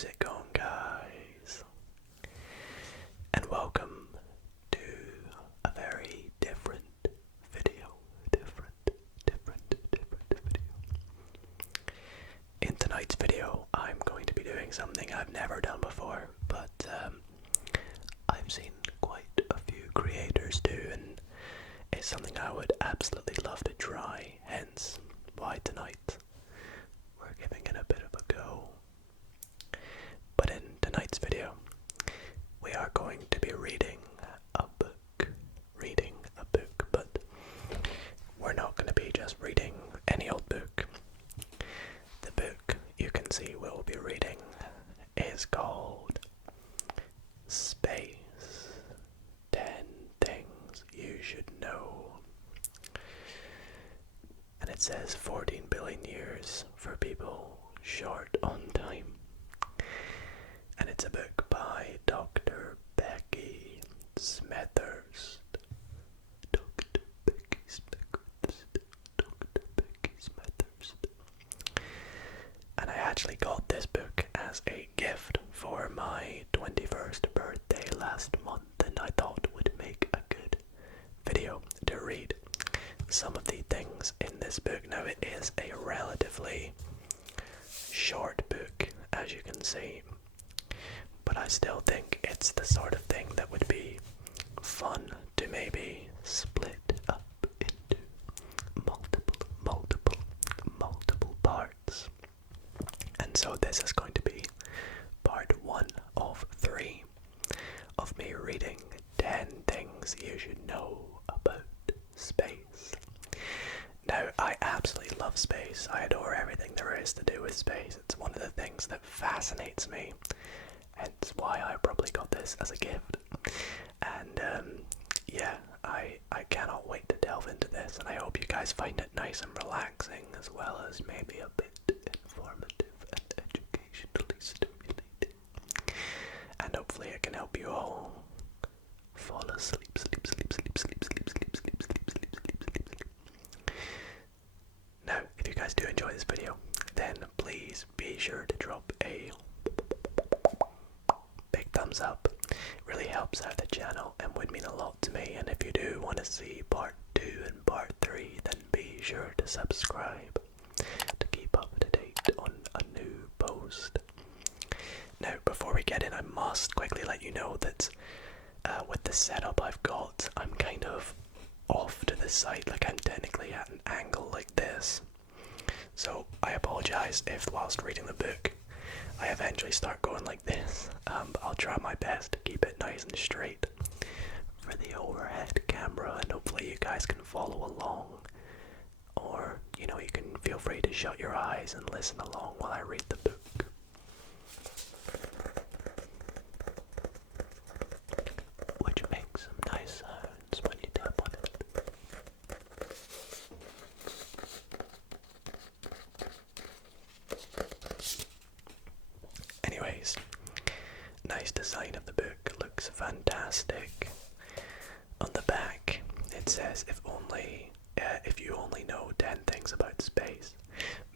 How's it going, guys? And welcome to a very different video. Different video. In tonight's video, I'm going to be doing something I've never done before, but I've seen quite a few creators do, and it's something I would absolutely love to try, hence why tonight we're giving it a bit of a go. But in tonight's video, we are going to be reading a book, but we're not going to be just reading any old book. The book you can see we'll be reading is called Space, 10 Things You Should Know. And it says 14 billion years for people short on time. And it's a book by Dr. Becky Smethurst. Dr. Becky Smethurst. And I actually got this book as a gift for my 21st birthday last month, and I thought it would make a good video to read some of the things in this book. Now, it is a relatively short book, as you can see, but I still think it's the sort of thing that would be fun to maybe split up into multiple parts. And so this is going to be part 1 of 3 of me reading 10 things you should know about space. Now, I absolutely love space. I adore everything there is to do with space. It's one of the things that fascinates me. Hence why I probably got this as a gift. And yeah, I cannot wait to delve into this, and I hope you guys find it nice and relaxing, as well as maybe a bit informative and educationally stimulating. And hopefully it can help you all fall asleep. Now, if you guys do enjoy this video, then please be sure to drop a big thumbs up. It really helps out the channel and would mean a lot to me. And if you do want to see part 2 and part 3, then be sure to subscribe to keep up to date on a new post. Now, before we get in, I must quickly let you know that with the setup I've got, I'm kind of off to the side, like I'm technically at an angle like this. So I apologize if whilst reading the book I eventually start going like this, but I'll try my best to keep it nice and straight for the overhead camera, and hopefully you guys can follow along, or you can feel free to shut your eyes and listen along while I read the book. Which makes some nice sounds when you tap on it. Anyways, nice design of the book, looks fantastic. On the back, it says, if you only know 10 things about space,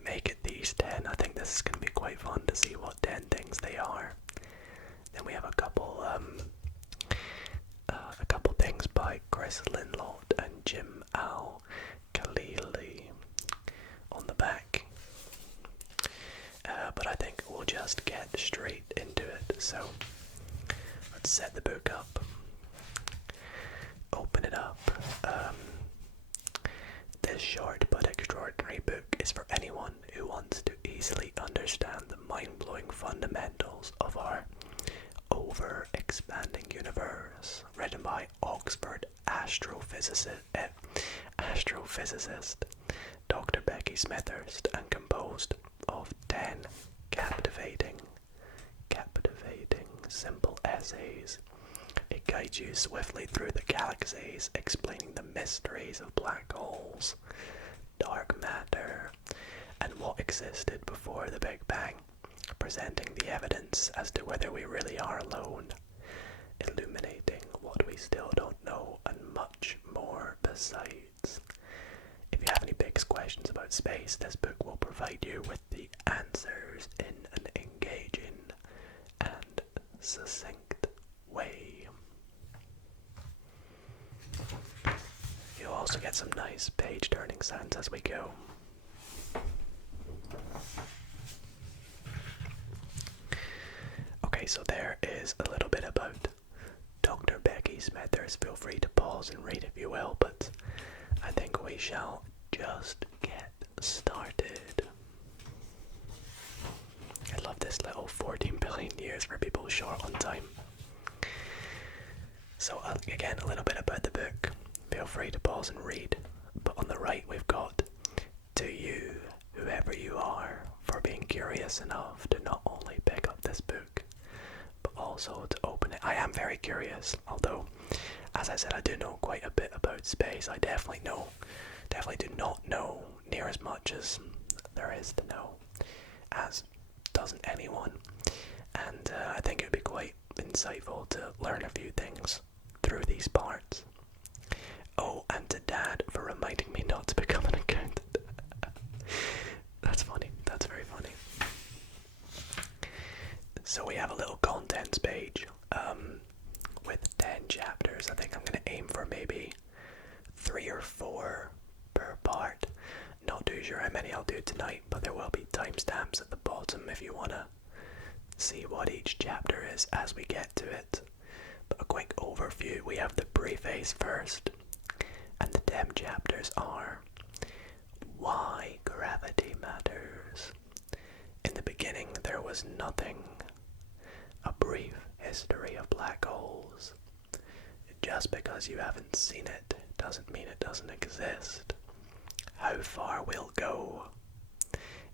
make it these 10. I think this is going to be quite fun to see what 10 things they are. Then we have a couple things by Chris Linlott and Jim Al-Khalili on the back. But I think we'll just get straight into it. So let's set the book up, open it up. This short but extraordinary book is for anyone who wants to easily understand the mind-blowing fundamentals of our over-expanding universe. Written by Oxford astrophysicist Dr. Becky Smethurst, and composed of 10 captivating simple essays. It guides you swiftly through the galaxies, explaining the mysteries of black holes, dark matter, and what existed before the Big Bang, presenting the evidence as to whether we really are alone, illuminating what we still don't know, and much more besides. If you have any big questions about space, this book will provide you with the answers in an engaging succinct way. You'll also get some nice page turning sounds as we go. Okay, so there is a little bit about Dr. Becky Smithers. Feel free to pause and read if you will, but I think we shall just get started. I love this little 14 billion years for people short on time. So again, a little bit about the book. Feel free to pause and read. But on the right we've got, to you, whoever you are, for being curious enough to not only pick up this book, but also to open it. I am very curious, although, as I said, I do know quite a bit about space. I definitely do not know near as much as there is to know, as doesn't anyone. And I think it would be quite insightful to learn a few things through these parts. Oh, and to Dad for reminding me not to become an accountant. That's funny. That's very funny. So we have a little contents page with 10 chapters. I think I'm going to aim for maybe 3 or 4 per part. Not too sure how many I'll do tonight, but there will be timestamps at the bottom if you want to see what each chapter is as we get to it. But a quick overview, we have the preface first, and the 10 chapters are Why Gravity Matters. In the beginning there was nothing. A brief history of black holes. Just because you haven't seen it doesn't mean it doesn't exist. How far we'll go.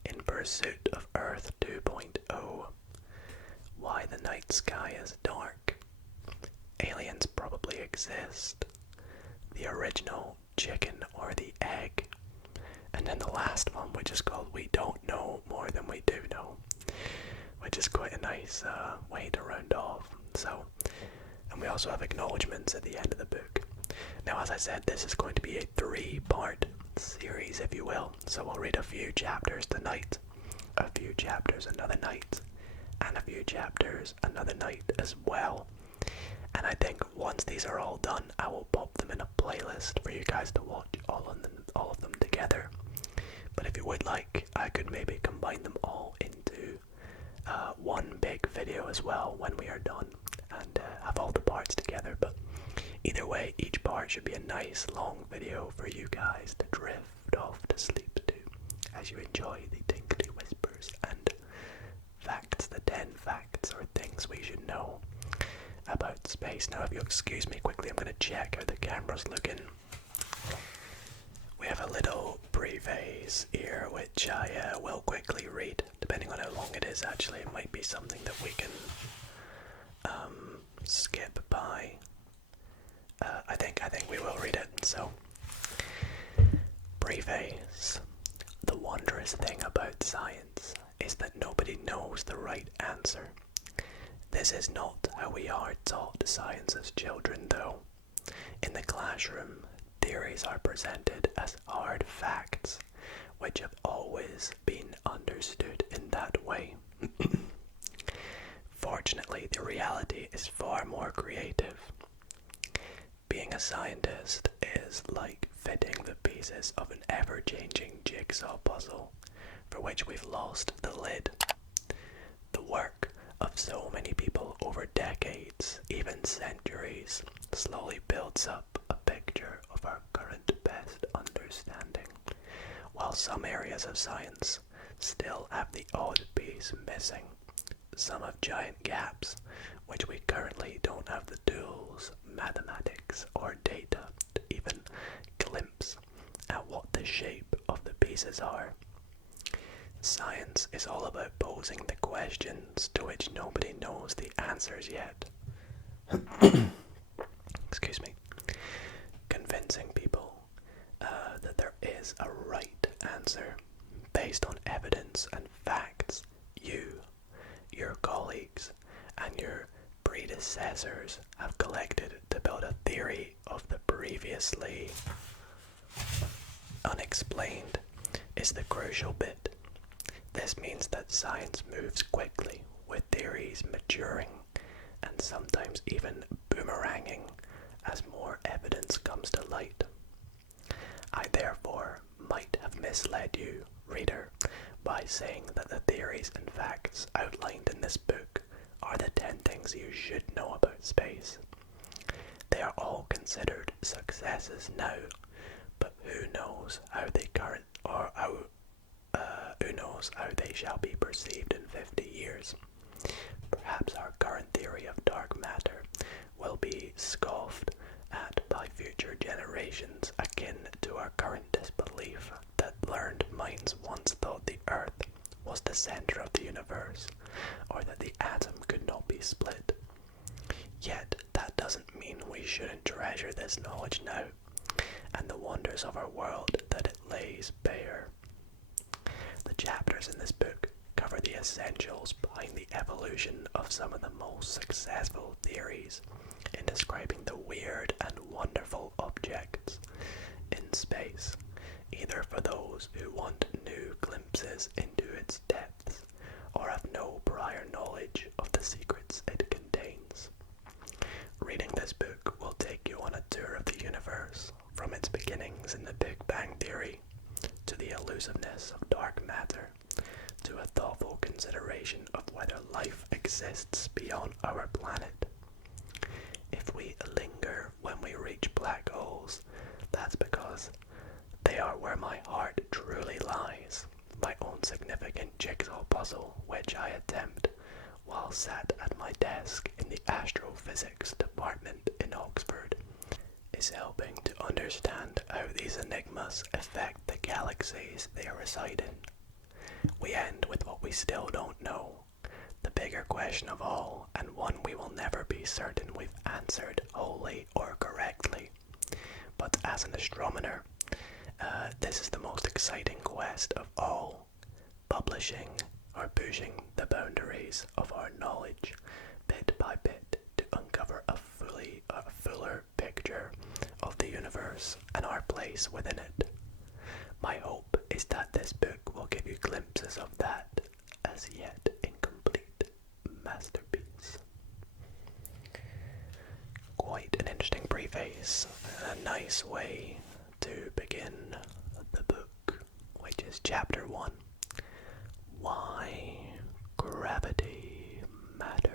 In pursuit of Earth 2.0. Why the night sky is dark. Aliens probably exist. The original chicken or the egg. And then the last one, which is called We Don't Know More Than We Do Know, which is quite a nice way to round off. So, and we also have acknowledgements at the end of the book. Now, as I said, this is going to be a 3-part series, if you will. So we'll read a few chapters tonight, a few chapters another night, and a few chapters another night as well. And I think once these are all done, I will pop them in a playlist for you guys to watch all of them together. But if you would like, I could maybe combine them all into one big video as well when we are done, and have all the parts together. But either way, each part should be a nice long video for you guys to drift off to sleep to, as you enjoy the tinkly whispers and facts, the 10 facts or things we should know about space. Now, if you excuse me quickly, I'm going to check how the camera's looking. We have a little preface here, which I will quickly read, depending on how long it is. Actually, it might be something that we can skip by. I think we will read it. So, preface. The wondrous thing about science is that nobody knows the right answer. This is not how we are taught science as children, though. In the classroom, theories are presented as hard facts, which have always been understood in that way. Fortunately, the reality is far more creative. Being a scientist is like fitting the pieces of an ever-changing jigsaw puzzle for which we've lost the lid. The work of so many people over decades, even centuries, slowly builds up a picture of our current best understanding, while some areas of science still have the odd piece missing. Some have giant gaps, which we currently don't have the tools, mathematics, or data to even glimpse at what the shape of the pieces are. Science is all about posing the questions to which nobody knows the answers yet. Excuse me. Convincing people that there is a right answer based on evidence and facts you, your colleagues, and your predecessors have collected to build a theory of the previously unexplained is the crucial bit. This means that science moves quickly, with theories maturing and sometimes even boomeranging as more evidence comes to light. I therefore might have misled you, reader, by saying that the theories and facts outlined in this book are the 10 things you should know about space. They are all considered successes now, but who knows how they shall be perceived in 50 years. Perhaps our current theory of dark matter will be scoffed at by future generations, akin to our current disbelief that learned minds once thought the Earth was the center of the universe, or that the atom could not be split. Yet that doesn't mean we shouldn't treasure this knowledge now, and the wonders of our world that it lays bare. The chapters in this book cover the essentials behind the evolution of some of the most successful theories in describing the weird and wonderful objects in space, either for those who want new glimpses into its depths or have no prior knowledge of the secrets it contains. Reading this book will take you on a tour of the universe, from its beginnings in the Big Bang Theory to the elusiveness of dark matter, to a thoughtful consideration of whether life exists beyond our planet. If we linger when we reach black holes, that's because they are where my heart truly lies, my own significant jigsaw puzzle which I attempt while sat at my desk in the astrophysics department in Oxford, is helping to understand how these enigmas affect the galaxies they reside in. We end with what we still don't know, the bigger question of all, and one we will never be certain we've answered wholly or correctly. But as an astronomer, this is the most exciting quest of all, publishing or pushing the boundaries of our knowledge bit by bit to uncover a fuller picture of the universe and our place within it. My hope is that this book will give you glimpses of that as yet incomplete masterpiece. Quite an interesting preface, a nice way to begin the book, which is chapter 1, Why Gravity Matters.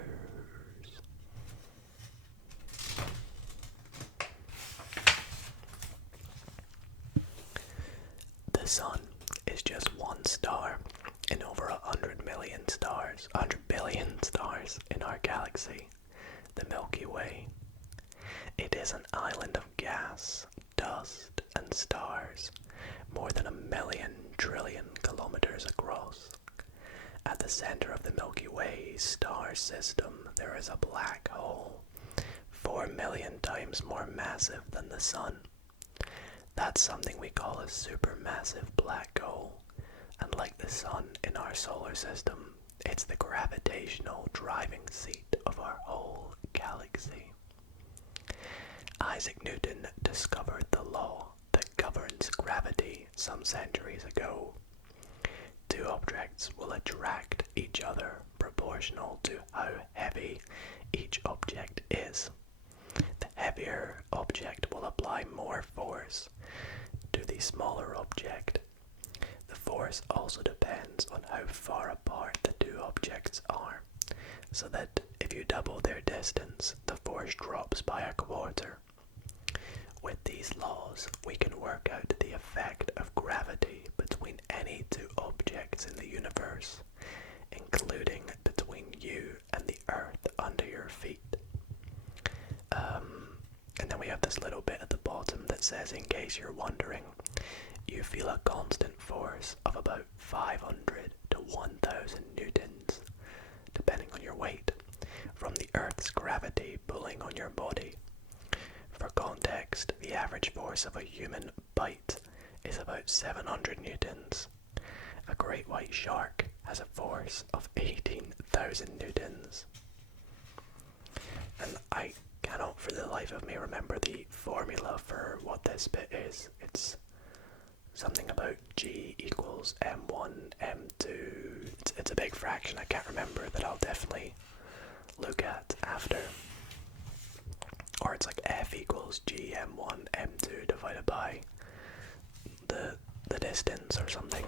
The sun is just one star in over 100 billion stars in our galaxy, the Milky Way. It is an island of gas, dust, and stars, more than 1,000,000 trillion kilometers across. At the center of the Milky Way star system, there is a black hole, 4 million times more massive than the sun. That's something we call a supermassive black hole, and like the sun in our solar system, it's the gravitational driving seat of our whole galaxy. Isaac Newton discovered the law that governs gravity some centuries ago. Two objects will attract each other proportional to how heavy each object is. The heavier object will apply more force to the smaller object. The force also depends on how far apart the two objects are, so that if you double their distance, the force drops by a quarter. With these laws, we can work out the effect of gravity between any two objects in the universe, including between you and the earth under your feet. And then we have this little bit at the bottom that says, in case you're wondering, you feel a constant force of about 500 to 1,000 newtons, depending on your weight, from the Earth's gravity pulling on your body. For context, the average force of a human bite is about 700 newtons. A great white shark has a force of 18,000 newtons. And I cannot for the life of me remember the formula for what this bit is. It's something about G equals M1, M2. It's a big fraction I can't remember that I'll definitely look at after. Or it's like F equals G M1 M2 divided by the distance or something.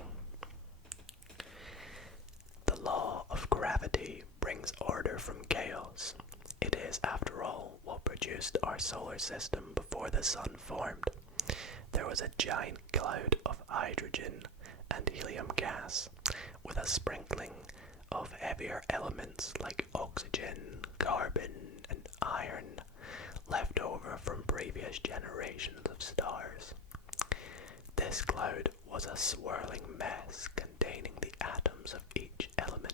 The law of gravity brings order from chaos. It is, after all, what produced our solar system before the sun formed. There was a giant cloud of hydrogen and helium gas, with a sprinkling of heavier elements like oxygen, carbon, and iron left over from previous generations of stars. This cloud was a swirling mess containing the atoms of each element.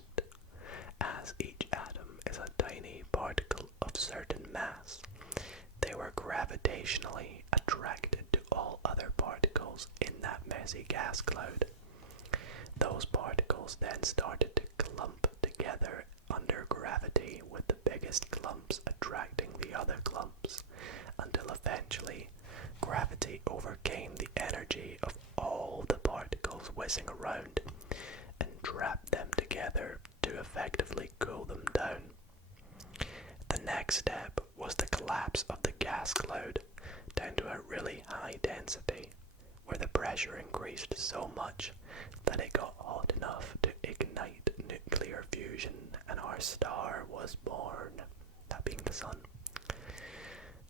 As each atom is a tiny particle of certain mass, they were gravitationally attracted to all other particles in that messy gas cloud. Those particles then started to clump together under gravity, with the biggest clumps attracting the other clumps, until eventually gravity overcame the energy of all the particles whizzing around and trapped them together to effectively cool them down. The next step was the collapse of the gas cloud down to a really high density, where the pressure increased so much that it got hot enough to ignite nuclear fusion, and our star was born, that being the sun.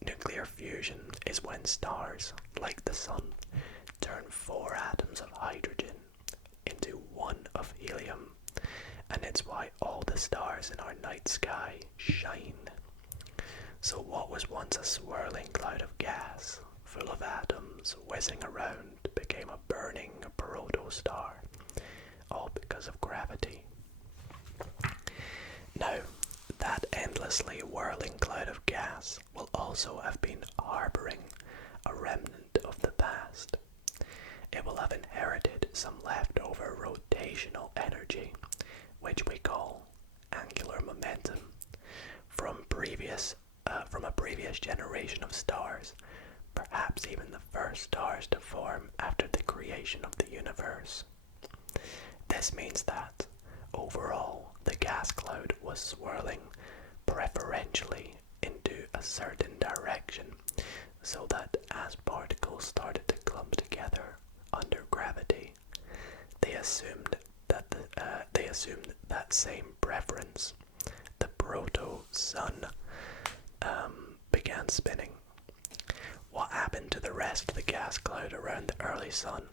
Nuclear fusion is when stars, like the sun, turn 4 atoms of hydrogen into 1 of helium, and it's why all the stars in our night sky shine. So what was once a swirling cloud of gas, full of atoms whizzing around, became a burning protostar, all because of gravity. Now, that endlessly whirling cloud of gas will also have been harboring a remnant of the past. It will have inherited some leftover rotational energy, which we call angular momentum, from a previous generation of stars, perhaps even the first stars to form after the creation of the universe. This means that, overall, the gas cloud was swirling preferentially into a certain direction, so that as particles started to clump together under gravity, they assumed that same preference. The proto-sun began spinning. What happened to the rest of the gas cloud around the early sun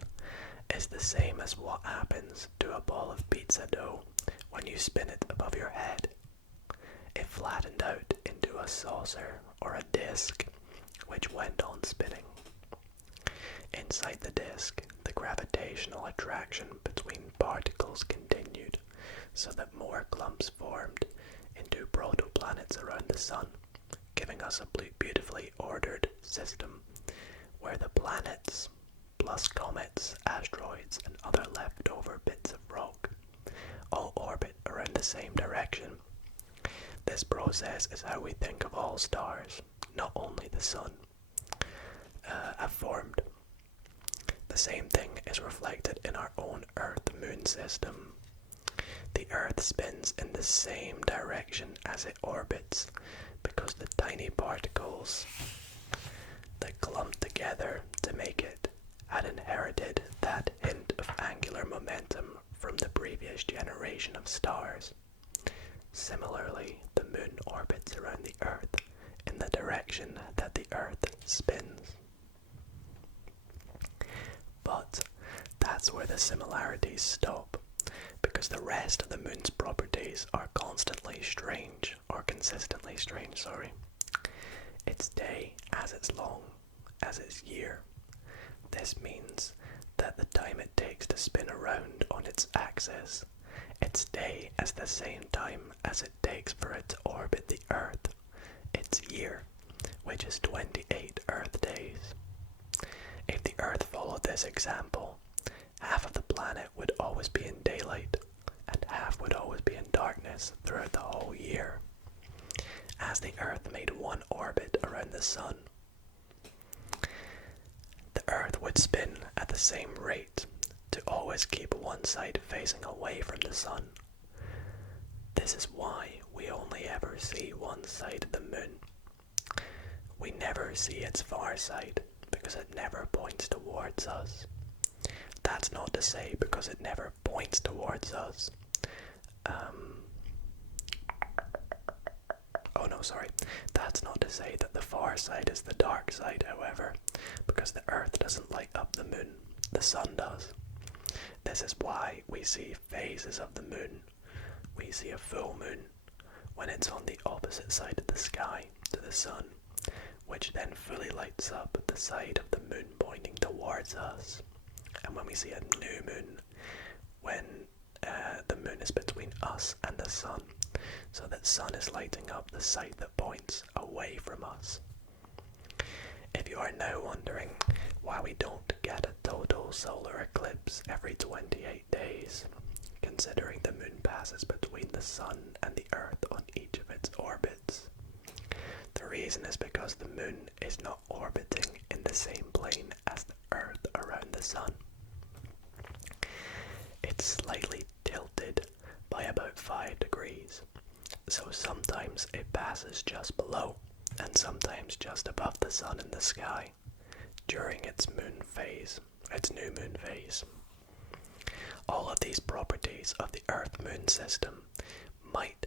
is the same as what happens to a ball of pizza dough when you spin it above your head. It flattened out into a saucer or a disc, which went on spinning. Inside the disc, the gravitational attraction between particles continued, so that more clumps formed into protoplanets around the sun, giving us a beautifully ordered system where the planets, plus comets, asteroids, and other leftover bits of rock, all orbit around the same direction. This process is how we think of all stars, not only the sun, have formed. The same thing is reflected in our own Earth-Moon system. The Earth spins in the same direction as it orbits because the tiny particles that clump together to make it had inherited that hint of angular momentum from the previous generation of stars. Similarly, the Moon orbits around the Earth in the direction that the Earth spins. But that's where the similarities stop, because the rest of the Moon's properties are consistently strange. Its day as it's long as its year. This means that the time it takes to spin around on its axis, its day as the same time as it takes for it to orbit the Earth, its year, which is 28 Earth days. If the Earth followed this example, half of the planet would always be in daylight, and half would always be in darkness throughout the whole year. As the Earth made one orbit around the Sun, the Earth would spin at the same rate to always keep one side facing away from the Sun. This is why we only ever see one side of the moon. We never see its far side because it never points towards us. That's not to say because it never points towards us. Oh no, sorry. That's not to say that the far side is the dark side, however, because the Earth doesn't light up the moon, the sun does. This is why we see phases of the moon. We see a full moon when it's on the opposite side of the sky to the sun, which then fully lights up the side of the moon pointing towards us. And when we see a new moon, when the moon is between us and the sun, so that sun is lighting up the side that points away from us. If you are now wondering why we don't get a total solar eclipse every 28 days, considering the moon passes between the sun and the earth on each of its orbits, the reason is because the moon is not orbiting in the same plane as the earth around the sun. It's slightly tilted by about 5 degrees, so sometimes it passes just below and sometimes just above the sun in the sky during its new moon phase. All of these properties of the Earth-Moon system might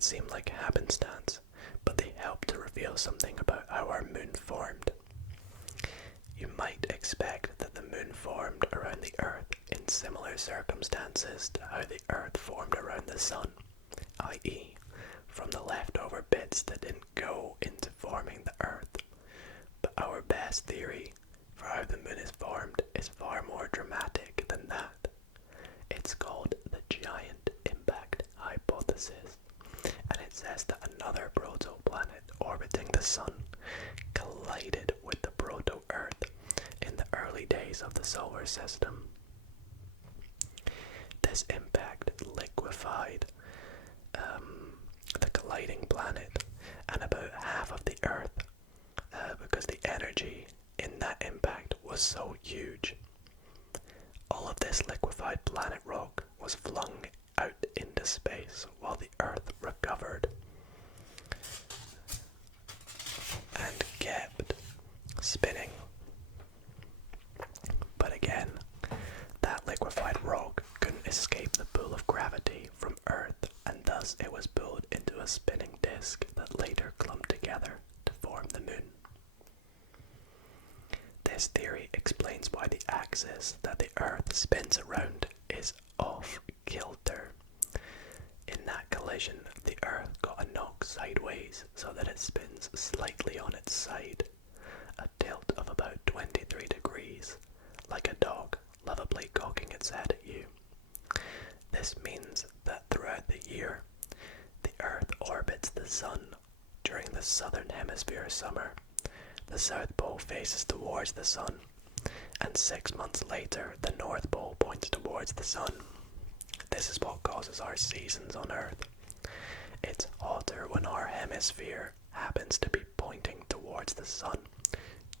seem like happenstance, but they help to reveal something about how our moon formed. You might expect that the moon formed around the Earth in similar circumstances to how the Earth formed around the sun, i.e., from the leftover bits that didn't go into forming the Earth. But our best theory for how the moon is formed is far more dramatic than that. It's called the Giant Impact Hypothesis, and it says that another protoplanet orbiting the sun collided with the proto-Earth in the early days of the solar system. This impact liquefied the colliding planet and about half of the Earth because the energy in that impact was so huge. All of this liquefied planet rock was flung out into space while the Earth recovered and kept spinning. But again, that liquefied rock couldn't escape the pull of gravity from Earth, and thus it was pulled into a spinning disk that later clumped together to form the moon. This theory explains why the axis that the Earth spins around is off kilter. In that collision, the Earth got a knock sideways so that it spins slightly on its side, a tilt of about 23 degrees, like a dog lovably cocking its head at you. This means that throughout the year, the Earth orbits the Sun during the southern hemisphere summer. The South Pole faces towards the Sun, and 6 months later, the North Pole points towards the Sun. This is what causes our seasons on Earth. It's hotter when our hemisphere happens to be pointing towards the Sun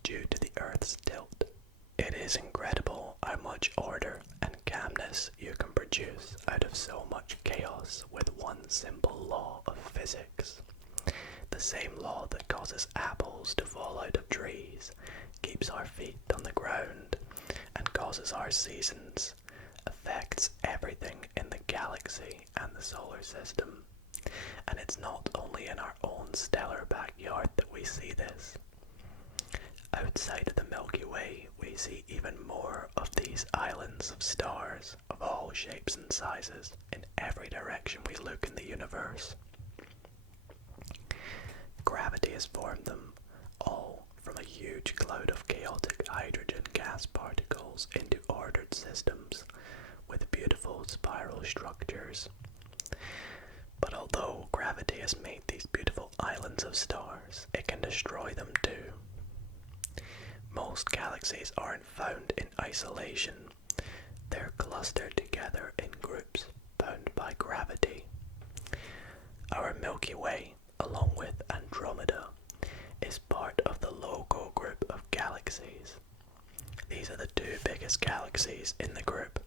due to the Earth's tilt. It is incredible how much order and calmness you can produce out of so much chaos with one simple law of physics. The same law that causes apples to fall out of trees, keeps our feet on the ground, and causes our seasons, affects everything in the galaxy and the solar system. And it's not only in our own stellar backyard that we see this. Outside of the Milky Way, we see even more of these islands of stars of all shapes and sizes in every direction we look in the universe. Gravity has formed them all from a huge cloud of chaotic hydrogen gas particles into ordered systems with beautiful spiral structures. But although gravity has made these beautiful islands of stars, it can destroy them too. Most galaxies aren't found in isolation. They're clustered together in groups bound by gravity. Our Milky Way, along with Andromeda, is part of the LOGO group of galaxies. These are the two biggest galaxies in the group,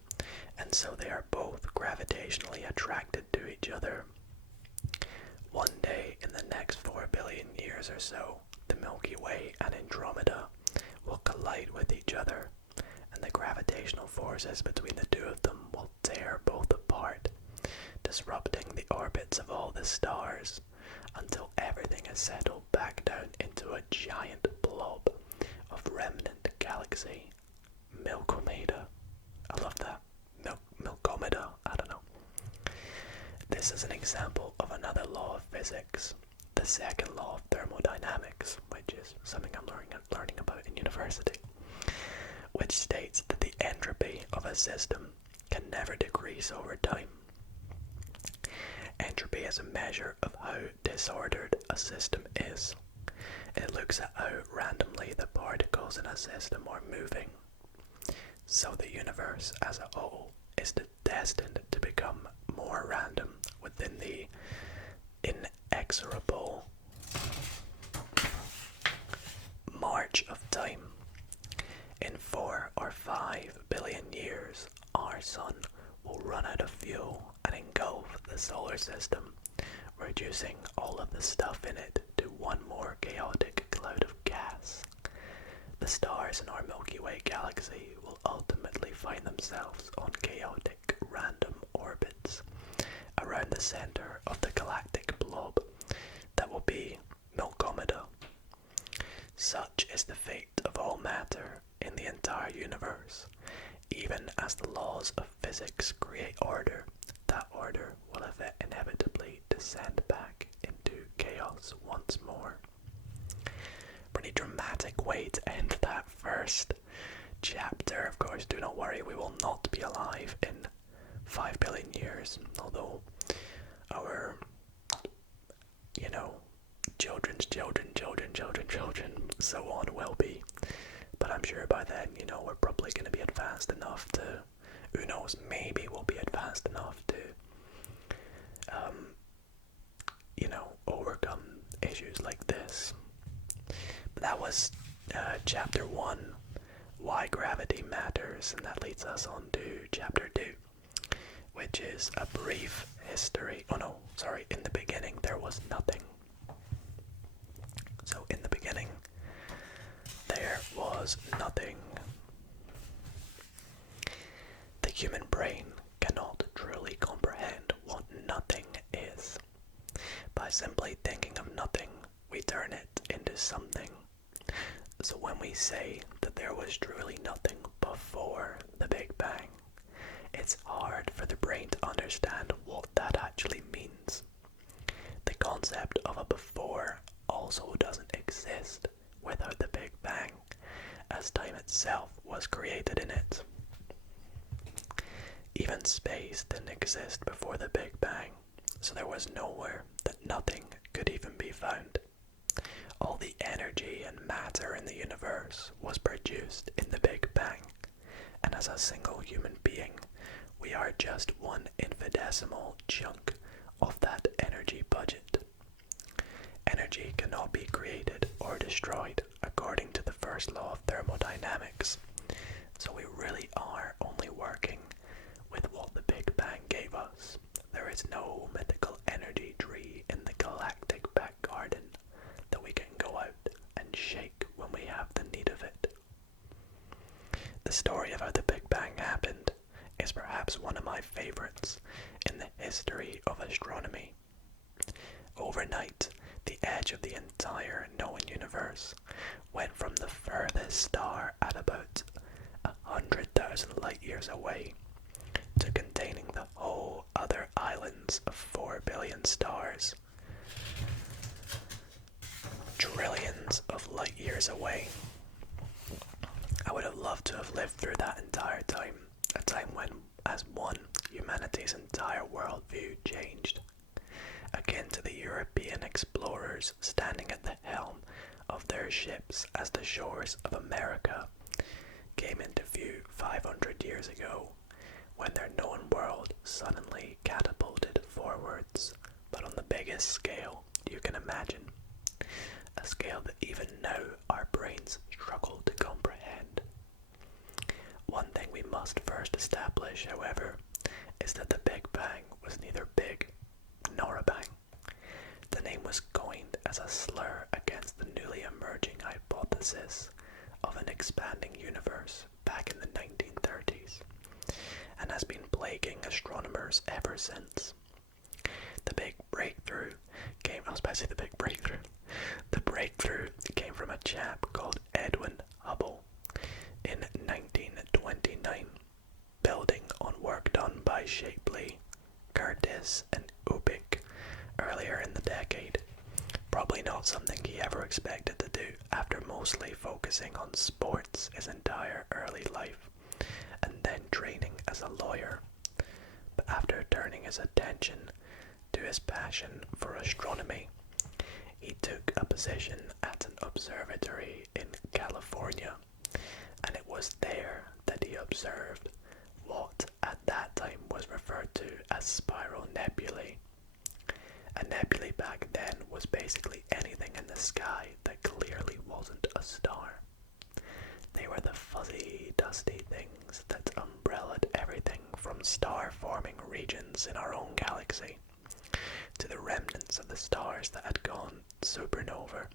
and so they are both gravitating gravitationally attracted to each other. One day in the next 4 billion years or so, the Milky Way and Andromeda will collide with each other, and the gravitational forces between the two of them will tear both apart, disrupting the orbits of all the stars until everything is settled back down into a giant blob of remnant galaxy, Milkomeda. I love that. Milkomeda, I don't know. This is an example of another law of physics, the second law of thermodynamics, which is something I'm learning about in university, which states that the entropy of a system can never decrease over time. Entropy is a measure of how disordered a system is. It looks at how randomly the particles in a system are moving. So the universe as a whole is destined to become more random within the inexorable march of time. In 4 or 5 billion years, our sun will run out of fuel and engulf the solar system, reducing all of the stuff in it to one more chaotic cloud of gas. The stars in our Milky Way galaxy will ultimately find themselves on chaotic random orbits around the center of the galactic blob that will be Milkomeda. Such is the fate of all matter in the entire universe. Even as the laws of physics create order, that order will inevitably descend back into chaos once more. Pretty dramatic way to end that first chapter. Of course, do not worry, we will not be alive in 5 billion years, although our, children's children, so on will be. But I'm sure by then, we're probably going to be advanced enough to, who knows, maybe we'll be advanced enough to, overcome issues like this. But that was chapter 1, Why Gravity Matters, and that leads us on to chapter 2, which is a brief history. In the beginning there was nothing. So in the beginning there was nothing. The human brain cannot truly comprehend what nothing is. By simply thinking of nothing, we turn it into something. So when we say that there was truly nothing before the Big Bang, it's hard for the brain to understand what that actually means. The concept of a before also doesn't exist without the Big Bang, as time itself was created in it. Even space didn't exist before the Big Bang, so there was nowhere that nothing could even be found. All the energy and matter in the universe was produced in the Big Bang, and as a single human being, we are just one infinitesimal chunk of that energy budget. Energy cannot be created or destroyed according to the first law of thermodynamics, so we really are only working with what the Big Bang gave us. There is no mythical energy tree in the galactic back garden that we can go out and shake when we have the need of it. The story of how the Big Bang happened is perhaps one of my favorites in the history of astronomy. Overnight, the edge of the entire known universe went from the furthest star at about 100,000 light years away to containing the whole other islands of 4 billion stars, trillions of light years away. I would have loved to have lived through that entire time, a time when, as one, humanity's entire worldview changed, akin to the European explorers standing at the helm of their ships as the shores of America came into view 500 years ago, when their known world suddenly catapulted forwards, but on the biggest scale you can imagine, a scale that even now our brains struggle to comprehend. One thing we must first establish, however, is that the Big Bang was neither big nor a bang. The name was coined as a slur against the newly emerging hypothesis of an expanding universe back in the 1930s, and has been plaguing astronomers ever since. The big breakthrough came, I was about to say the big breakthrough. The breakthrough came from a chap called Edwin Hubble in 1929, building on work done by Shapley, Curtis, and Ubik earlier in the decade. Probably not something he ever expected to do after mostly focusing on sports his entire early life and then training as a lawyer. But after turning his attention to his passion for astronomy, he took a position at an observatory in California, and it was there that he observed what at that time was referred to as spiral nebulae. A nebulae back then was basically anything in the sky that clearly wasn't a star. They were the fuzzy, dusty things that umbrellaed everything from star-forming regions in our own galaxy to the remnants of the stars that had gone supernova,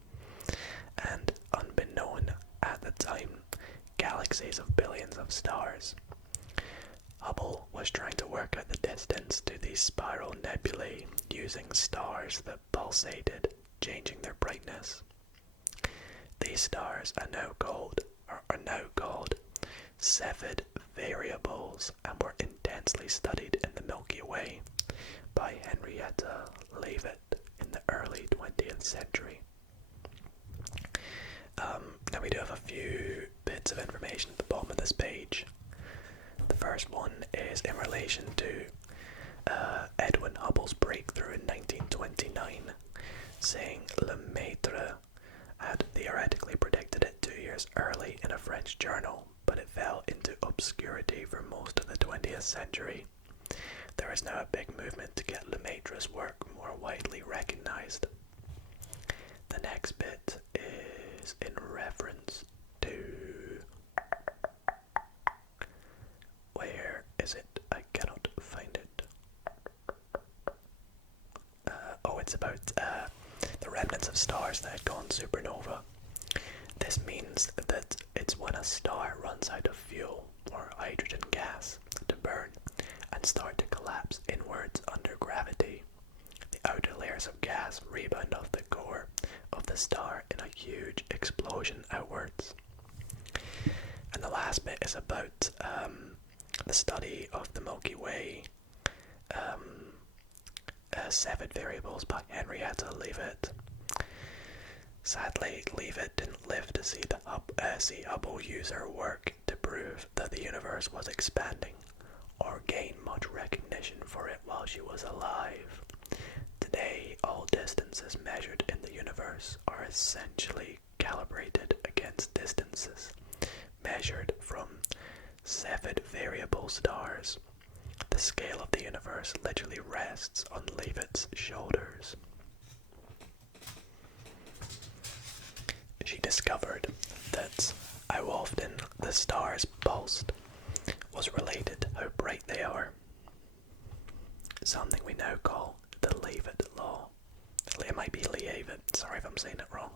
and unbeknown at the time, galaxies of billions of stars. Hubble was trying to work out the distance to these spiral nebulae using stars that pulsated, changing their brightness. These stars are now called Cepheid variables and were intensely studied in the Milky Way by Henrietta Leavitt in the early 20th century. Now we do have a few bits of information at the bottom of this page. The first one is in relation to Edwin Hubble's breakthrough in 1929, saying Lemaitre had theoretically predicted it 2 years early in a French journal, but it fell into obscurity for most of the 20th century. There is now a big movement to get Lemaitre's work more widely recognized. The next bit is in reference to... Where is it? I cannot find it. It's about the remnants of stars that had gone supernova. This means that it's when a star runs out of fuel or hydrogen gas to burn and start to collapse inwards under gravity. The outer layers of gas rebound off the core of the star in a huge explosion outwards. And the last bit is about the study of the Milky Way, Cepheid variables by Henrietta Leavitt. Sadly, Leavitt didn't live to see Hubble use her work to prove that the universe was expanding, or gain much recognition for it while she was alive. Today, all distances measured in the universe are essentially calibrated against distances measured from Cepheid variable stars. The scale of the universe literally rests on Leavitt's shoulders. She discovered that how often the stars pulsed was related to how bright they are, something we now call the Leavitt law. It might be Leavitt, sorry if I'm saying it wrong.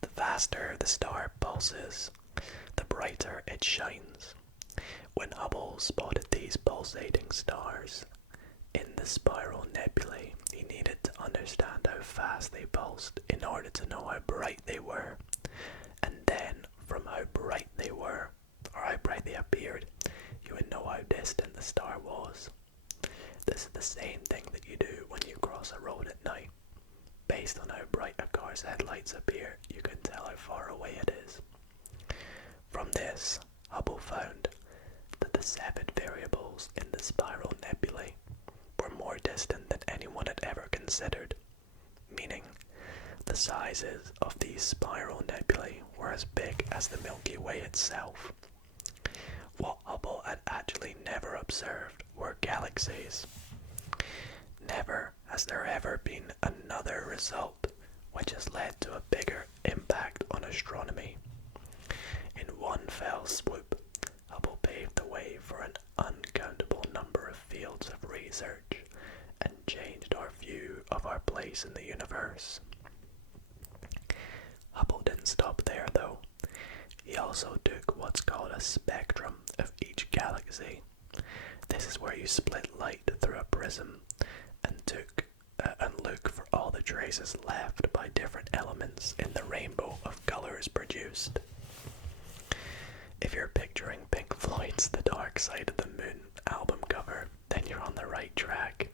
The faster the star pulses, the brighter it shines. When Hubble spotted these pulsating stars in the spiral nebulae, he needed to understand how fast they pulsed in order to know how bright they were, and then from how bright they were, or how bright they appeared, you would know how distant the star was. This is the same thing that you do when you cross a road at night. Based on how bright a car's headlights appear, you can tell how far away it is. From this, Hubble found that the Cepheid variables in the spiral nebulae were more distant than anyone had ever considered, meaning the sizes of these spiral nebulae were as big as the Milky Way itself. What Hubble had actually never observed were galaxies. Never has there ever been another result which has led to a bigger impact on astronomy. In one fell swoop, Hubble paved the way for an uncountable number of fields of research and changed our view of our place in the universe. Hubble didn't stop there, though. He also took what's called a spectrum of each galaxy. This is where you split light through a prism and look for all the traces left by different elements in the rainbow of colors produced. If you're picturing Pink Floyd's The Dark Side of the Moon album cover, then you're on the right track.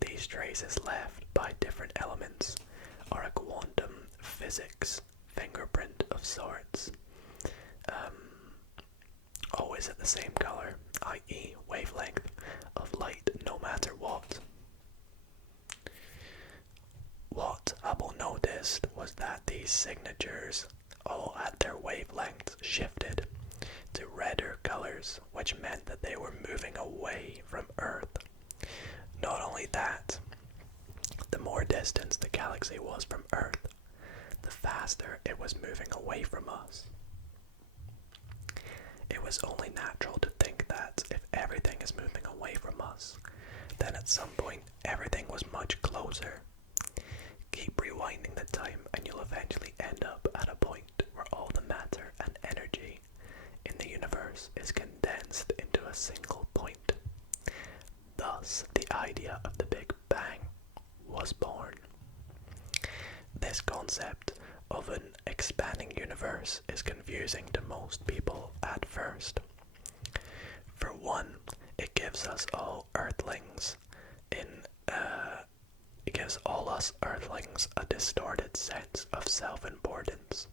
These traces left by different elements are a quantum physics fingerprint of sorts. Always at the same color, i.e. wavelength of light no matter what. What Hubble noticed was that these signatures all at their wavelengths shifted to redder colors, which meant that they were moving away from Earth. Not only that, the more distance the galaxy was from Earth, the faster it was moving away from us. It was only natural to think that if everything is moving away from us, then at some point everything was much closer. Keep rewinding the time and you'll eventually end up at a point where all the matter and energy in the universe is condensed into a single point. Thus, the idea of the Big Bang was born. This concept of an expanding universe is confusing to most people at first. For one, it gives us all Earthlings a distorted sense of self-importance.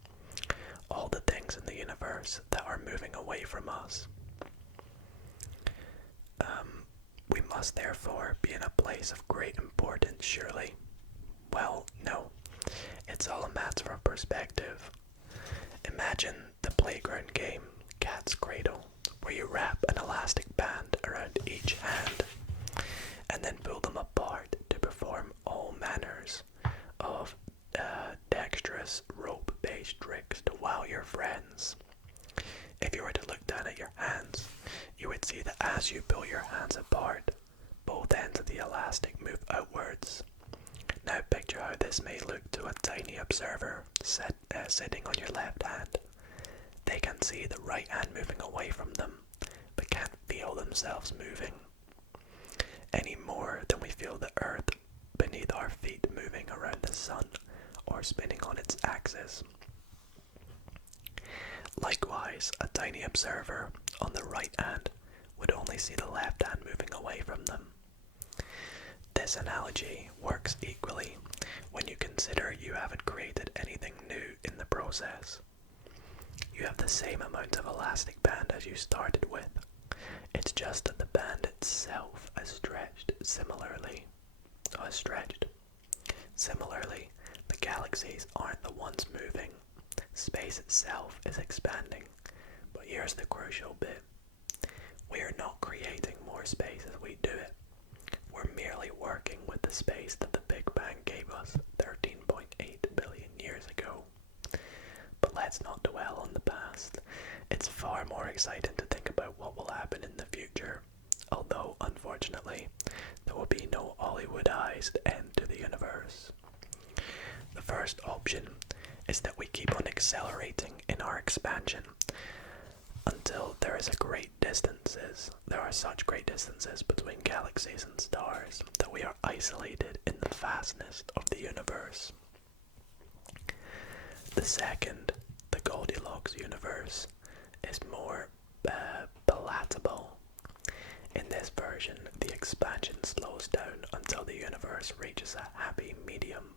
All the things in the universe that are moving away from us. We must therefore be in a place of great importance, surely. Well, no. It's all a matter of perspective. Imagine the playground game, Cat's Cradle, where you wrap an elastic band around each hand and then pull them apart to perform all manners of dexterous rope-based tricks to wow your friends. If you were to look down at your hands, you would see that as you pull your hands apart, both ends of the elastic move outwards. Now picture how this may look to a tiny observer sitting on your left hand. They can see the right hand moving away from them, but can't feel themselves moving, any more than we feel the earth beneath our feet moving around the sun or spinning on its axis. Likewise, a tiny observer on the right hand would only see the left hand moving away from them. This analogy works equally when you consider you haven't created anything new in the process. You have the same amount of elastic band as you started with. It's just that the band itself has stretched. Similarly, the galaxies aren't the ones moving. Space itself is expanding. But here's the crucial bit. We are not creating more space as we do it. We're merely working with the space that the Big Bang gave us 13.8 billion years ago. But let's not dwell on the past. It's far more exciting to think about what will happen in the future, although, unfortunately, there will be no Hollywoodized end to the universe. The first option is that we keep on accelerating in our expansion until there are such great distances between galaxies and stars that we are isolated in the vastness of the universe. The second, the Goldilocks universe, is more palatable. In this version, the expansion slows down until the universe reaches a happy medium,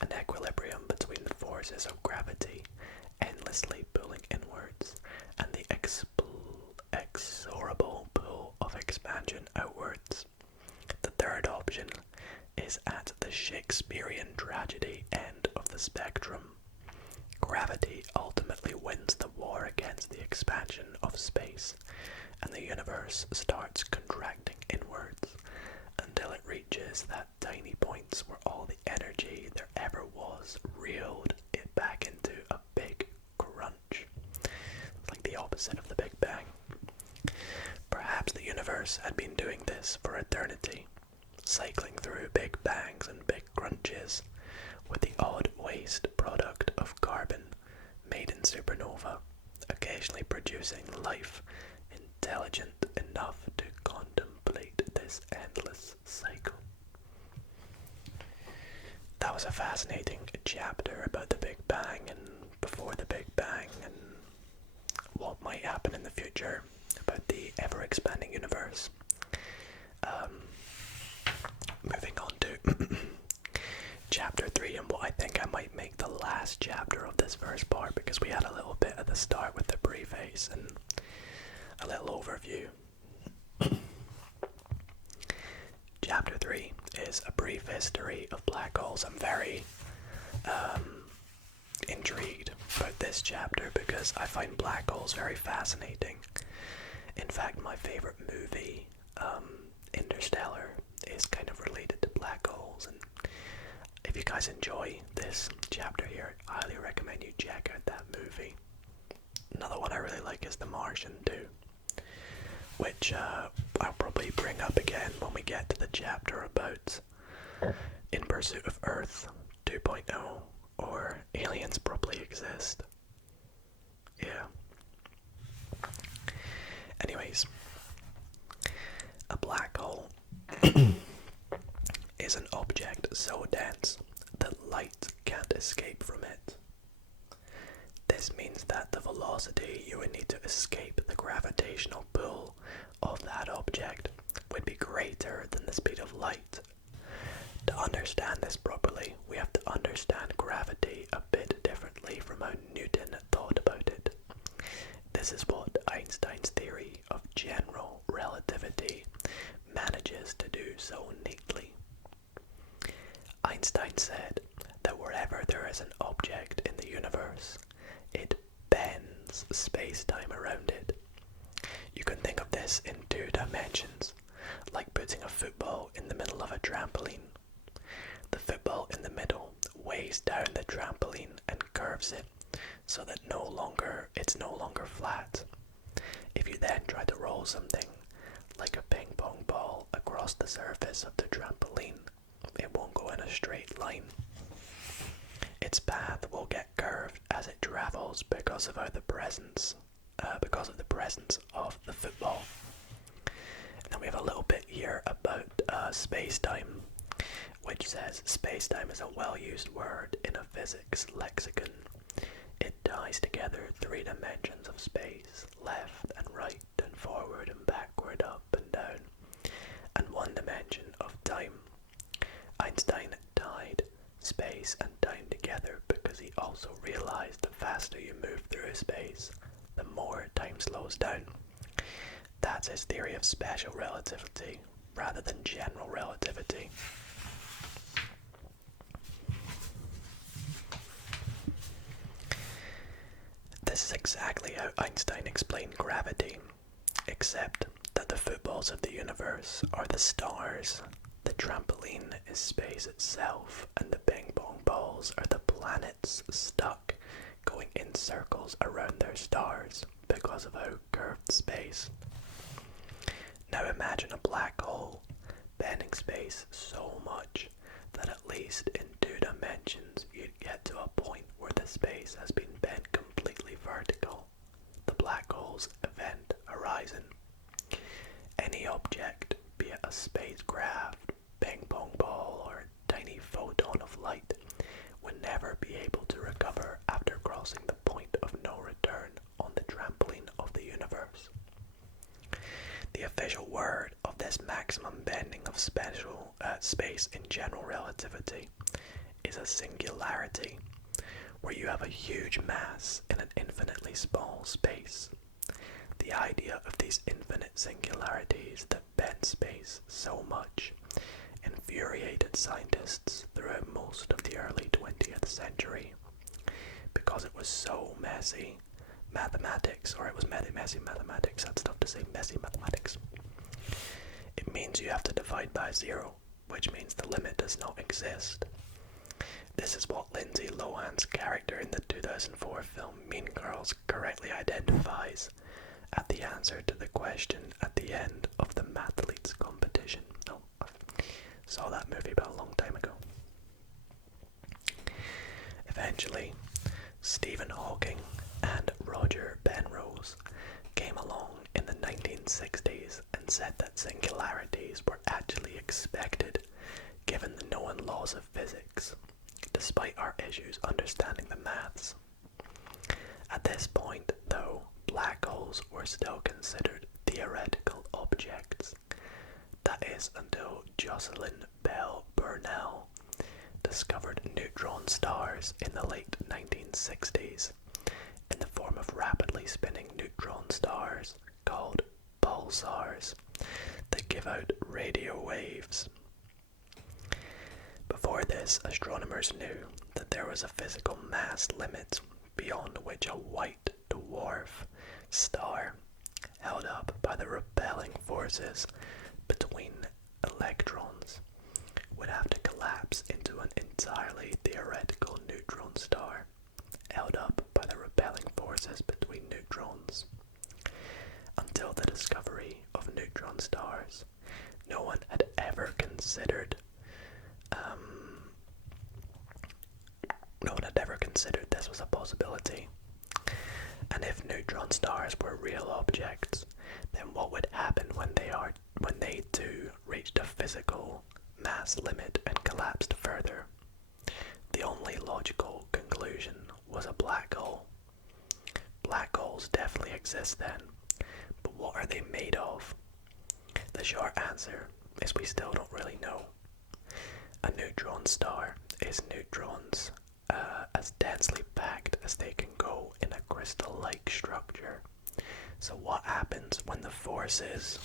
an equilibrium between the forces of gravity endlessly pulling inwards and the inexorable pull of expansion outwards. The third option is at the Shakespearean tragedy end of the spectrum. Gravity ultimately wins the war against the expansion of space, and the universe starts contracting inwards until it reaches that tiny points where all the energy there ever was reeled it back into a big crunch. It's like the opposite of the Big Bang. Perhaps the universe had been doing this for eternity, cycling through big bangs and big crunches, with the odd waste product of carbon made in supernova, occasionally producing life intelligent enough to contemplate this endless cycle. That was a fascinating chapter about the Big Bang and before the Big Bang and what might happen in the future, about the ever-expanding universe. Moving on to chapter 3, and what I think I might make the last chapter of this first part, because we had a little bit at the start with the preface and a little overview. Chapter 3 is a brief history of black holes. I'm very intrigued about this chapter because I find black holes very fascinating. In fact, my favorite movie, Interstellar, is kind of related to black holes, and if you guys enjoy this chapter here, I highly recommend you check out that movie. Another one I really like is The Martian too, which I'll probably bring up again when we get to the chapter about In Pursuit of Earth 2.0, or Aliens Probably Exist. Yeah. Anyways, a black hole is an object so dense that light can't escape from it. This means that the velocity you would need to escape the gravitational pull of that object would be greater than the speed of light. To understand this properly, we have to understand gravity a bit differently from how Newton thought about it. This is what Einstein's theory of general relativity manages to do so neatly. Einstein said that wherever there is an object in the universe, it bends space-time around it. You can think of this in 2 dimensions, like putting a football in the middle of a trampoline. The football in the middle weighs down the trampoline and curves it so that it's no longer flat. If you then try to roll something like a ping pong ball across the surface of the trampoline, it won't go in a straight line. Its path will get curved as it travels because of the presence of the football. And then we have a little bit here about space-time, which says space-time is a well-used word in a physics lexicon. It ties together 3 dimensions of space, left and right and forward and backward, up and down, and 1 dimension of time. Einstein tied space and time together because he also realized the faster you move through space, the more time slows down. That's his theory of special relativity rather than general relativity. This is exactly how Einstein explained gravity, except that the footballs of the universe are the stars, the trampoline is space itself, and the ping pong balls are the planets stuck going in circles around their stars because of how curved space. Now imagine a black hole bending space so much that at least in 2 dimensions you'd get to a point where the space has been bent completely vertical, the black hole's event horizon. Any object, be it a spacecraft, ping pong ball, or a tiny photon of light, would never be able to recover after crossing the point of no return on the trampoline of the universe. The official word of this maximum bending of space in general relativity is a singularity, where you have a huge mass in an infinitely small space. The idea of these infinite singularities that bend space so much infuriated scientists throughout most of the early 20th century, because it was so messy mathematics, that's tough to say, messy mathematics. It means you have to divide by 0, which means the limit does not exist. This is what Lindsay Lohan's character in the 2004 film Mean Girls correctly identifies at the answer to the question at the end of the Mathletes competition. Oh, I saw that movie about a long time ago. Eventually, Stephen Hawking and Roger Penrose came along in the 1960s and said that singularities were actually expected given the known laws of physics, despite our issues understanding the maths. At this point, though, black holes were still considered theoretical objects. That is until Jocelyn Bell Burnell discovered neutron stars in the late 1960s in the form of rapidly spinning neutron stars called pulsars that give out radio waves. Before this, astronomers knew that there was a physical mass limit beyond which a white dwarf star held up by the repelling forces between electrons would have to collapse into an entirely theoretical neutron star held up by the repelling forces between neutrons. Until the discovery of neutron stars, no one had ever considered this was a possibility. And if neutron stars were real objects, then what would happen when they too reached a physical mass limit and collapsed further? The only logical conclusion was a black hole. Black holes definitely exist then, but what are they made of? The short answer is we still don't really know. A neutron star is neutrons as densely packed as they can go in a crystal-like structure. So what happens when the forces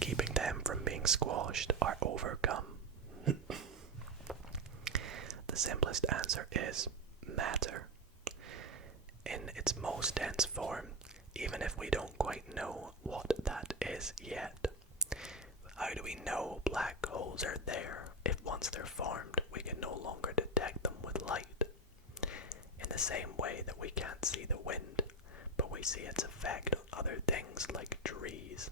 keeping them from being squashed are overcome? The simplest answer is matter. In its most dense form, even if we don't quite know what that is yet. How do we know black holes are there if once they're formed we can no longer detect them with light? In the same way that we can't see the wind, but we see its effect on other things like trees.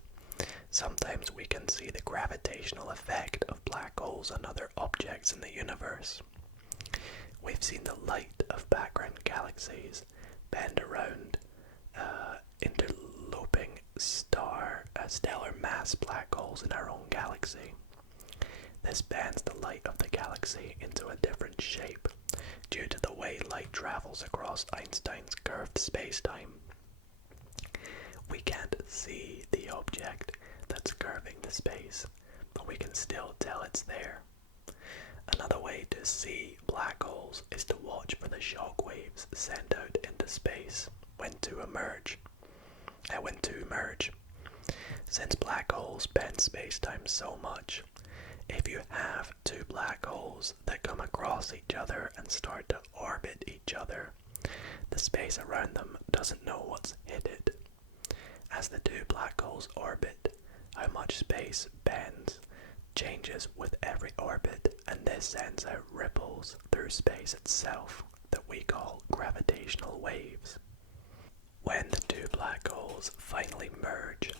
Sometimes we can see the gravitational effect of black holes on other objects in the universe. We've seen the light of background galaxies bend around interloping stellar mass black holes in our own galaxy. This bends the light of the galaxy into a different shape due to the way light travels across Einstein's curved space-time. We can't see the object that's curving the space, but we can still tell it's there. Another way to see black holes is to watch for the shock waves sent out into space when to merge. Since black holes bend space-time so much, if you have two black holes that come across each other and start to orbit each other, the space around them doesn't know what's hit it. As the two black holes orbit, how much space bends changes with every orbit, and this sends out ripples through space itself that we call gravitational waves. When the two black holes finally merge,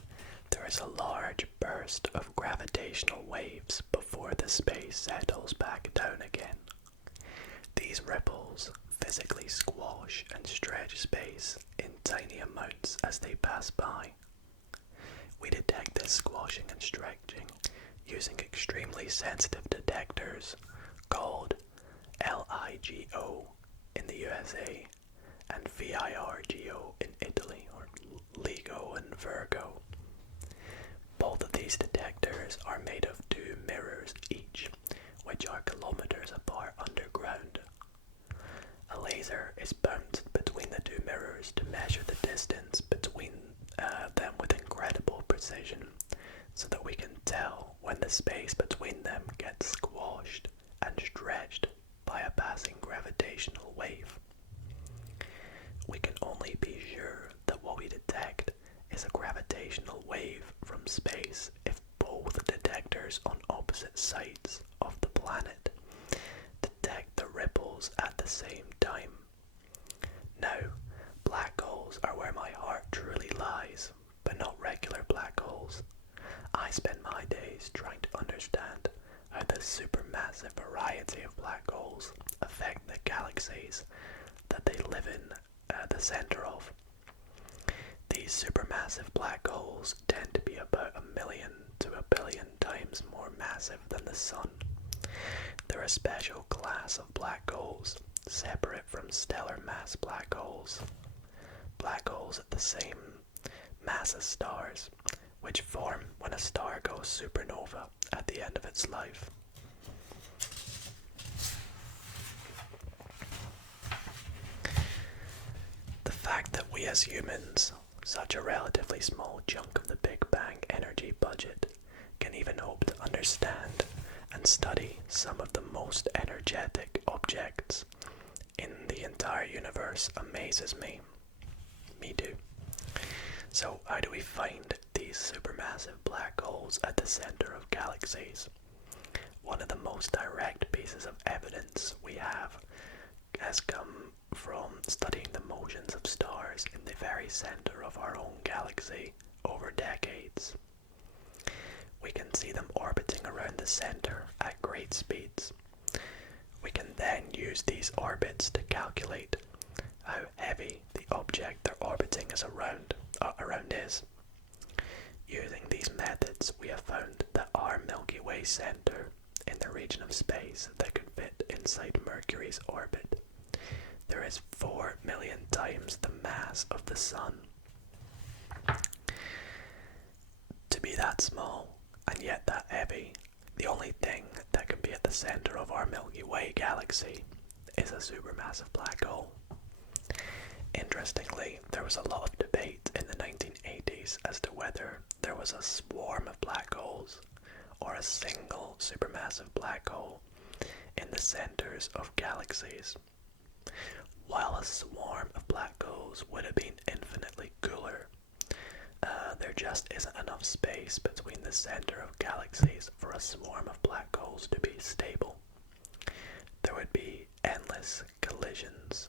there is a large burst of gravitational waves before the space settles back down again. These ripples physically squash and stretch space in tiny amounts as they pass by. We detect this squashing and stretching using extremely sensitive detectors called LIGO in the USA and VIRGO in Italy, or LIGO and Virgo. Both of these detectors are made of two mirrors each, which are kilometers apart underground. A laser is bounced between the two mirrors to measure the distance between them with incredible precision, so that we can tell when the space between them gets squashed and stretched by a passing gravitational wave. We can only be sure that what we detect is a gravitational wave from space if both detectors on opposite sides of the planet detect the ripples at the same time. holes are where my heart truly lies, but not regular black holes. I spend my days trying to understand how the supermassive variety of black holes affect the galaxies that they live in the center of. These supermassive black holes tend to be about 1,000,000 to 1,000,000,000 times more massive than the Sun. They're a special class of black holes, separate from stellar mass black holes. Black holes at the same mass as stars, which form when a star goes supernova at the end of its life. The fact that we as humans, such a relatively small chunk of the Big Bang energy budget, can even hope to understand and study some of the most energetic objects in the entire universe amazes me. Me too. So how do we find these supermassive black holes at the center of galaxies? One of the most direct pieces of evidence we have has come from studying the motions of stars in the very center of our own galaxy over decades. We can see them orbiting around the center at great speeds. We can then use these orbits to calculate how heavy the object they're orbiting is around is. Using these methods, we have found that our Milky Way center in the region of space that could fit inside Mercury's orbit, there is 4 million times the mass of the Sun. To be that small, and yet that heavy, the only thing that can be at the center of our Milky Way galaxy is a supermassive black hole. Interestingly, there was a lot of debate in the 1980s as to whether there was a swarm of black holes or a single supermassive black hole in the centers of galaxies. While a swarm of black holes would have been infinitely cooler, there just isn't enough space between the center of galaxies for a swarm of black holes to be stable. There would be endless collisions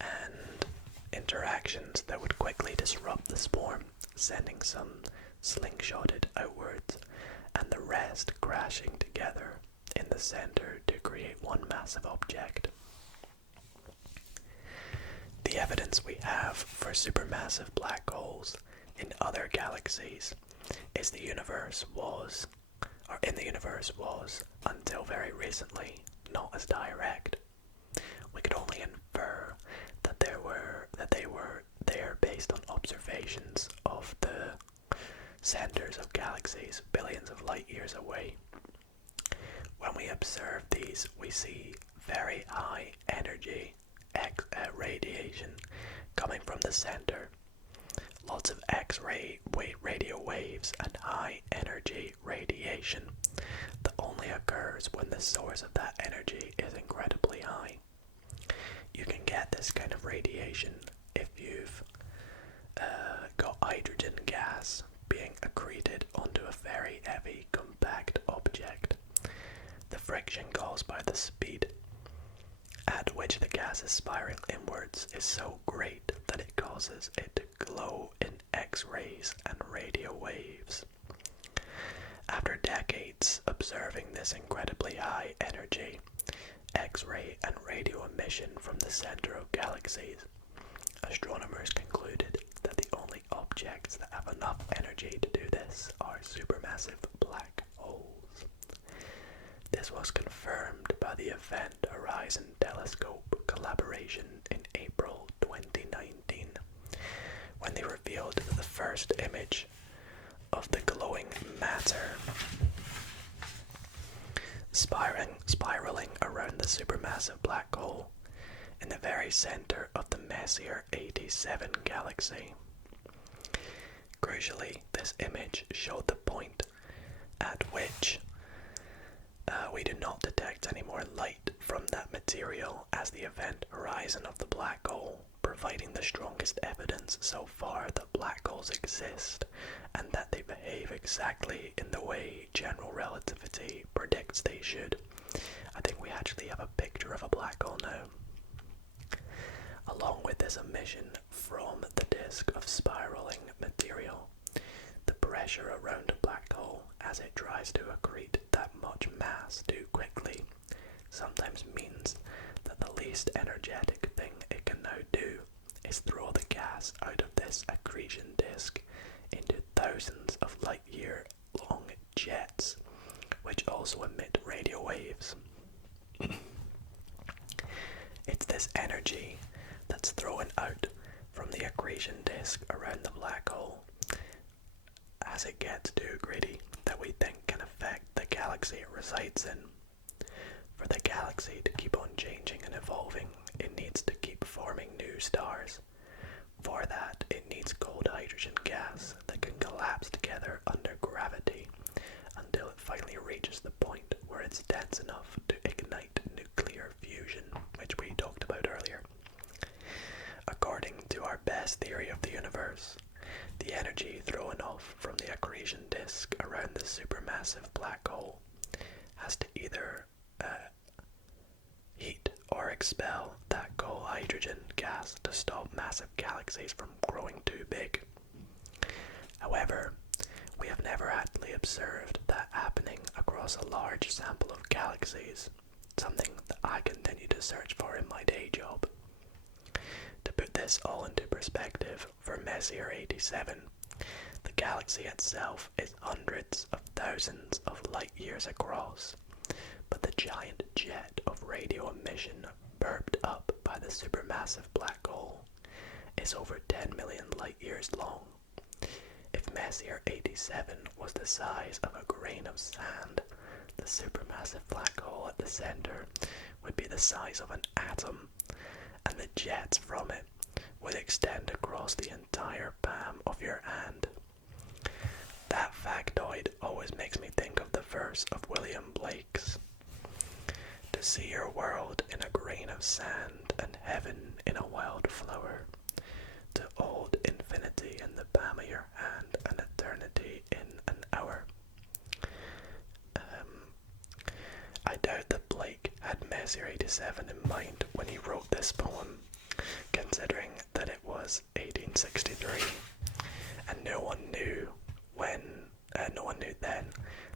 and interactions that would quickly disrupt the swarm, sending some slingshotted outwards and the rest crashing together in the center to create one massive object. The evidence we have for supermassive black holes in other galaxies is in the universe was, until very recently, not as direct. We could only infer that they were there based on observations of the centers of galaxies billions of light years away. When we observe these, we see very high energy radiation coming from the center. Lots of X-ray radio waves and high energy radiation that only occurs when the source of that energy is incredibly high. You can get this kind of radiation if you've got hydrogen gas being accreted onto a very heavy compact object. The friction caused by the speed at which the gas is spiraling inwards is so great that it causes it to glow in X-rays and radio waves. After decades observing this incredibly high energy, X-ray and radio emission from the center of galaxies, astronomers concluded that the only objects that have enough energy to do this are supermassive black holes. This was confirmed by the Event Horizon Telescope collaboration in April 2019, when they revealed the first image of the glowing matter spiraling around the supermassive black hole in the very center of the Messier 87 galaxy. Crucially, this image showed the point at which we do not detect any more light from that material as the event horizon of the black hole, providing the strongest evidence so far that black holes exist and that they behave exactly in the way general relativity predicts they should. I think we actually have a picture of a black hole now. Along with this emission from the disk of spiraling material, the pressure around a black hole as it tries to accrete that much mass too quickly sometimes means that the least energetic thing it can now do is throw the gas out of this accretion disk into thousands of light-year long jets, which also emit radio waves. It's this energy that's thrown out from the accretion disk around the black hole as it gets too gritty that we think can affect the galaxy it resides in. For the galaxy to keep on changing and evolving, it needs to keep forming new stars. For that, it needs cold hydrogen gas that can collapse together under gravity until it finally reaches the point where it's dense enough to ignite nuclear fusion, which we talked about earlier. According to our best theory of the universe, the energy thrown off from the accretion disk around the supermassive black hole has to either heat or expel that cold hydrogen gas to stop massive galaxies from growing too big. However, we have never actually observed that happening across a large sample of galaxies, something that I continue to search for in my day job. To put this all into perspective, for Messier 87, the galaxy itself is hundreds of thousands of light years across, but the giant jet of radio emission burped up by the supermassive black hole is over 10 million light years long. If Messier 87 was the size of a grain of sand, the supermassive black hole at the center would be the size of an atom, and the jets from it would extend across the entire palm of your hand. That factoid always makes me think of the verse of William Blake's. To see your world in a grain of sand and heaven in a wild flower, to hold infinity in the palm of your hand and eternity in an hour. I doubt that Blake had Messier 87 in mind when he wrote this poem, considering that it was 1863, and no one knew then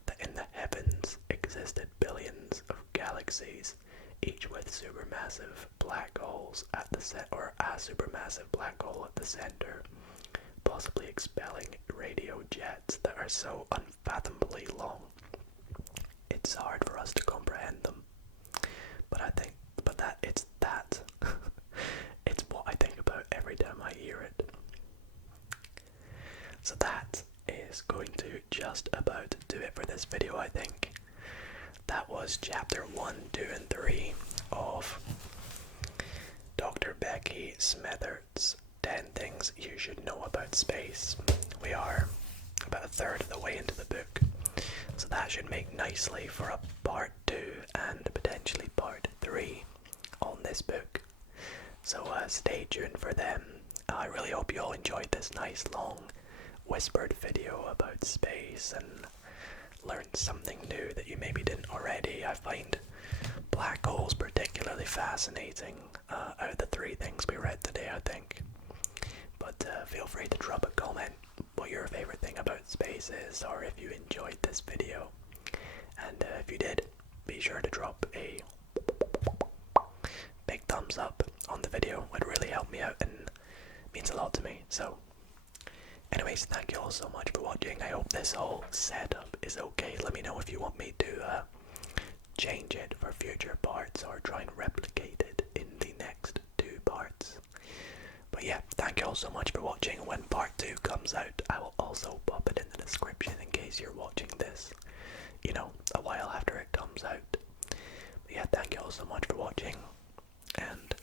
that in the heavens existed billions of galaxies, each with supermassive black holes at the or a supermassive black hole at the center, possibly expelling radio jets that are so unfathomably long. It's hard for us to comprehend them, but it's what I think about every time I hear it. So that is going to just about do it for this video, I think. That was chapter 1, 2, and 3 of Dr. Becky Smethurst's 10 Things You Should Know About Space. We are about a third of the way into the book, so that should make nicely for a part 2 and potentially part 3 on this book. So stay tuned for them. I really hope you all enjoyed this nice long whispered video about space and learned something new that you maybe didn't already. I find black holes particularly fascinating out of the 3 things we read today, I think. But feel free to drop a comment what your favorite thing about space is, or if you enjoyed this video. And if you did, be sure to drop a big thumbs up on the video. It would really help me out and means a lot to me. So anyways, thank you all so much for watching. I hope this whole setup is okay. Let me know if you want me to change it for future parts or try and replicate it in the next 2 parts. But yeah, thank you all so much for watching. When part 2 comes out, I will also pop it in the description in case you're watching this, a while after it comes out. But yeah, thank you all so much for watching, and